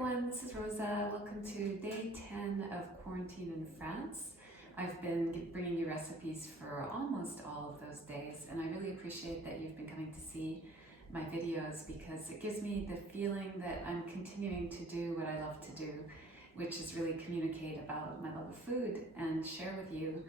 everyone, this is Rosa. Welcome to day 10 of quarantine in France. I've been bringing you recipes for almost all of those days, and I really appreciate that you've been coming to see my videos because it gives me the feeling that I'm continuing to do what I love to do, which is really communicate about my love of food and share with you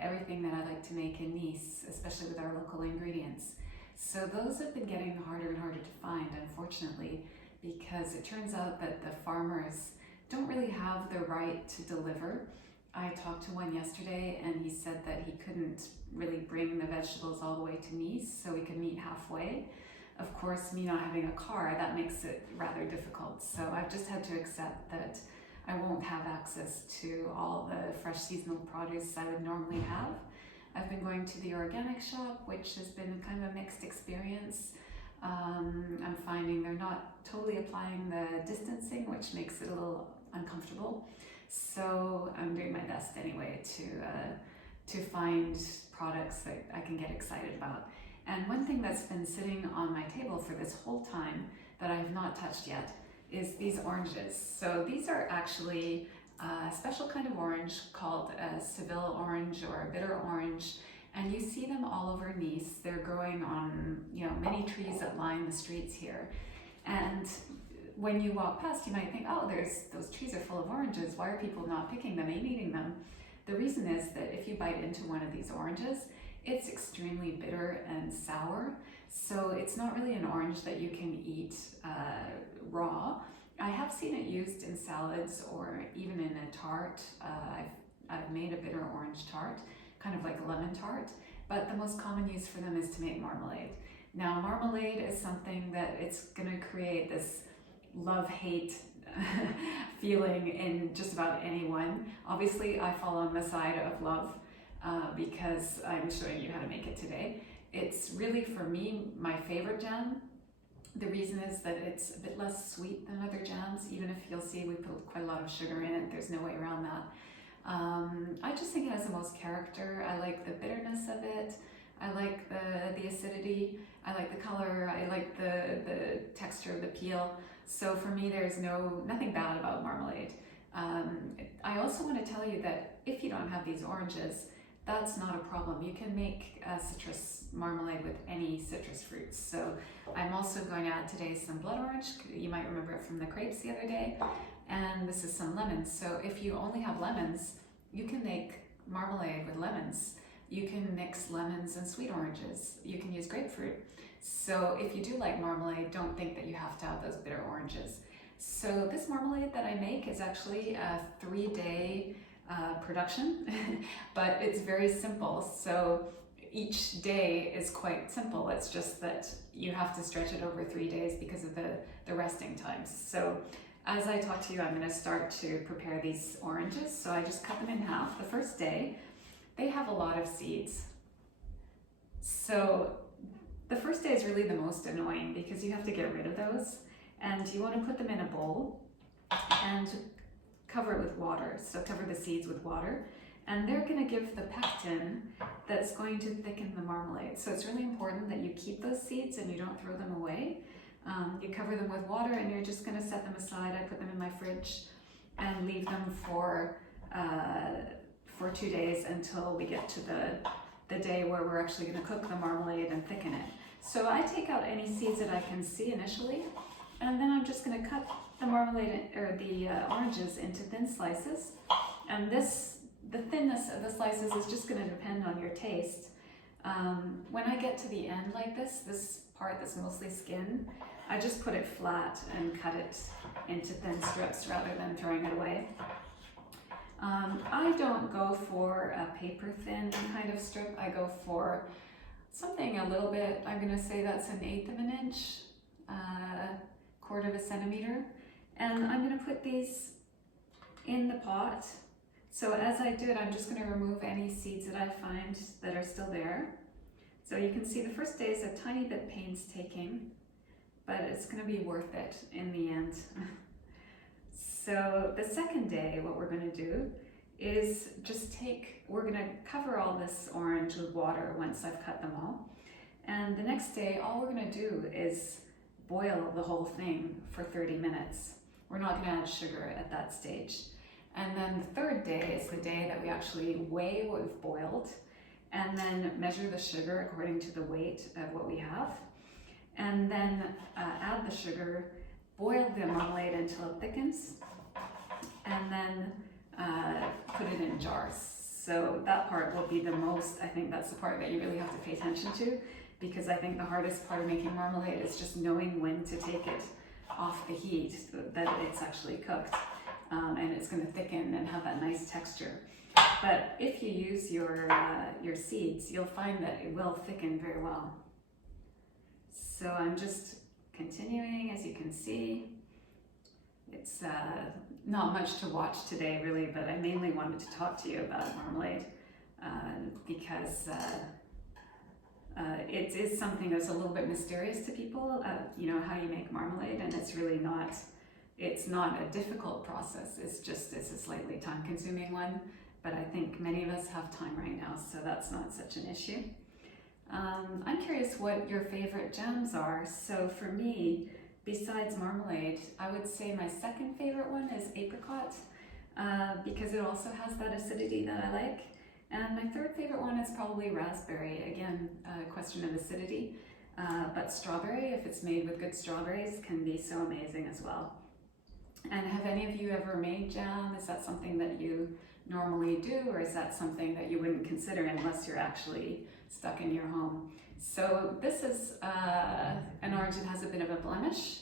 everything that I like to make in Nice, especially with our local ingredients. So those have been getting harder and harder to find, unfortunately, because it turns out that the farmers don't really have the right to deliver. I talked to one yesterday and he said that he couldn't really bring the vegetables all the way to Nice, so we could meet halfway. Of course, me not having a car, that makes it rather difficult. So I've just had to accept that I won't have access to all the fresh seasonal produce I would normally have. I've been going to the organic shop, which has been kind of a mixed experience. I'm finding they're not totally applying the distancing, which makes it a little uncomfortable. So I'm doing my best anyway to find products that I can get excited about. And one thing that's been sitting on my table for this whole time that I have not touched yet is these oranges. So these are actually a special kind of orange called a Seville Orange or a bitter orange. And you see them all over Nice. They're growing on, many trees that line the streets here. And when you walk past, you might think, oh, those trees are full of oranges. Why are people not picking them and eating them? The reason is that if you bite into one of these oranges, it's extremely bitter and sour. So it's not really an orange that you can eat raw. I have seen it used in salads or even in a tart. I've made a bitter orange tart, kind of like a lemon tart, but the most common use for them is to make marmalade. Now, marmalade is something that it's gonna create this love-hate feeling in just about anyone. Obviously, I fall on the side of love because I'm showing you how to make it today. It's really, for me, my favorite jam. The reason is that it's a bit less sweet than other jams, even if you'll see we put quite a lot of sugar in it. There's no way around that. I just think it has the most character. I like the bitterness of it. I like the acidity. I like the color. I like the texture of the peel. So for me, there's nothing bad about marmalade. I also want to tell you that if you don't have these oranges, that's not a problem. You can make a citrus marmalade with any citrus fruits. So I'm also going to add today some blood orange. You might remember it from the crepes the other day. And this is some lemons. So if you only have lemons, you can make marmalade with lemons. You can mix lemons and sweet oranges. You can use grapefruit. So if you do like marmalade, don't think that you have to have those bitter oranges. So this marmalade that I make is actually a 3-day production, but it's very simple. So each day is quite simple. It's just that you have to stretch it over 3 days because of the resting times. So as I talk to you, I'm going to start to prepare these oranges. So I just cut them in half. The first day, they have a lot of seeds. So the first day is really the most annoying because you have to get rid of those. And you want to put them in a bowl and cover it with water. So cover the seeds with water. And they're going to give the pectin that's going to thicken the marmalade. So it's really important that you keep those seeds and you don't throw them away. You cover them with water and you're just going to set them aside. I put them in my fridge and leave them for 2 days until we get to the day where we're actually going to cook the marmalade and thicken it. So I take out any seeds that I can see initially, and then I'm just going to cut the marmalade or the oranges into thin slices. And the thinness of the slices is just going to depend on your taste. When I get to the end like this part that's mostly skin, I just put it flat and cut it into thin strips rather than throwing it away. I don't go for a paper thin kind of strip. I go for something a little bit, I'm going to say that's 1/8 of an inch, 1/4 of a centimeter. And I'm going to put these in the pot. So as I do it, I'm just going to remove any seeds that I find that are still there. So you can see the first day is a tiny bit painstaking, but it's going to be worth it in the end. So the second day, what we're going to do is we're going to cover all this orange with water once I've cut them all. And the next day, all we're going to do is boil the whole thing for 30 minutes. We're not going to add sugar at that stage. And then the third day is the day that we actually weigh what we've boiled and then measure the sugar according to the weight of what we have. And then add the sugar, boil the marmalade until it thickens, and then put it in jars. So that part will be the most, I think that's the part that you really have to pay attention to, because I think the hardest part of making marmalade is just knowing when to take it off the heat, so that it's actually cooked, and it's going to thicken and have that nice texture. But if you use your seeds, you'll find that it will thicken very well. So I'm just continuing, as you can see. It's not much to watch today really, but I mainly wanted to talk to you about marmalade because it is something that's a little bit mysterious to people, you know, how you make marmalade, and it's really not, it's not a difficult process, it's a slightly time-consuming one, but I think many of us have time right now, so that's not such an issue. I'm curious what your favorite jams are. So for me, besides marmalade, I would say my second favorite one is apricot, because it also has that acidity that I like. And my third favorite one is probably raspberry. Again, a question of acidity, but strawberry, if it's made with good strawberries, can be so amazing as well. And have any of you ever made jam? Is that something that you normally do, or is that something that you wouldn't consider unless you're actually stuck in your home? So this is an orange that has a bit of a blemish,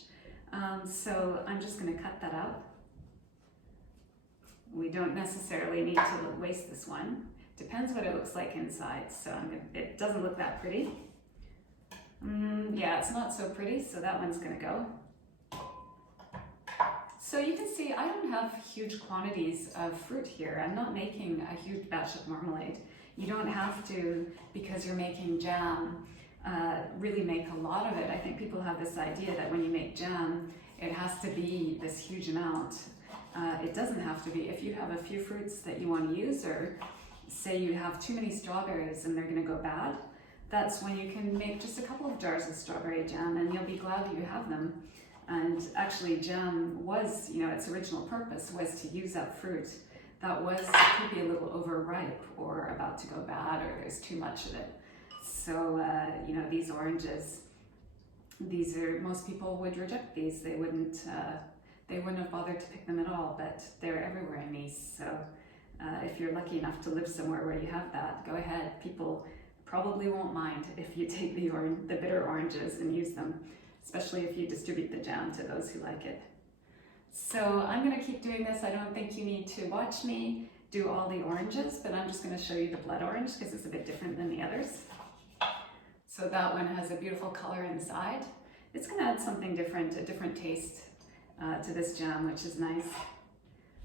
so I'm just going to cut that out. We don't necessarily need to waste this one. Depends what it looks like inside, so it doesn't look that pretty. Yeah, it's not so pretty, so that one's going to go. So you can see I don't have huge quantities of fruit here. I'm not making a huge batch of marmalade. You don't have to, because you're making jam, really make a lot of it. I think people have this idea that when you make jam, it has to be this huge amount. It doesn't have to be. If you have a few fruits that you want to use, or say you have too many strawberries and they're going to go bad, that's when you can make just a couple of jars of strawberry jam, and you'll be glad that you have them. And actually jam was, you know, its original purpose was to use up fruit that could be a little overripe or about to go bad, or there's too much of it. So, you know, these oranges, most people would reject these. They wouldn't have bothered to pick them at all, but they're everywhere in Nice. So if you're lucky enough to live somewhere where you have that, go ahead. People probably won't mind if you take the bitter oranges and use them, especially if you distribute the jam to those who like it. So I'm going to keep doing this. I don't think you need to watch me do all the oranges, but I'm just going to show you the blood orange because it's a bit different than the others. So that one has a beautiful color inside. It's going to add something different, a different taste to this jam, which is nice.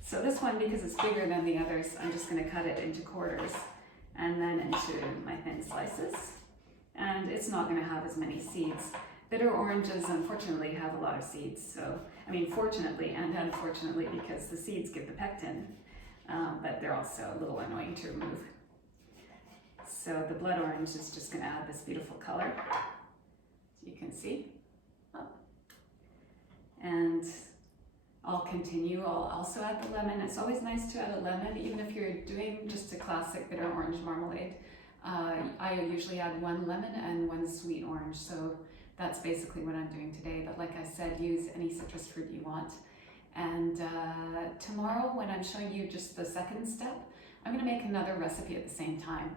So this one, because it's bigger than the others, I'm just going to cut it into quarters and then into my thin slices. And it's not going to have as many seeds. Bitter oranges, unfortunately, have a lot of seeds. So, I mean, fortunately and unfortunately, because the seeds give the pectin, but they're also a little annoying to remove. So the blood orange is just going to add this beautiful color, as you can see. And I'll continue. I'll also add the lemon. It's always nice to add a lemon, even if you're doing just a classic bitter orange marmalade. I usually add 1 lemon and 1 sweet orange. So that's basically what I'm doing today. But like I said, use any citrus fruit you want. And tomorrow, when I'm showing you just the second step, I'm going to make another recipe at the same time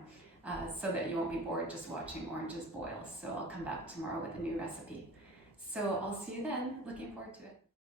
so that you won't be bored just watching oranges boil. So I'll come back tomorrow with a new recipe. So I'll see you then. Looking forward to it.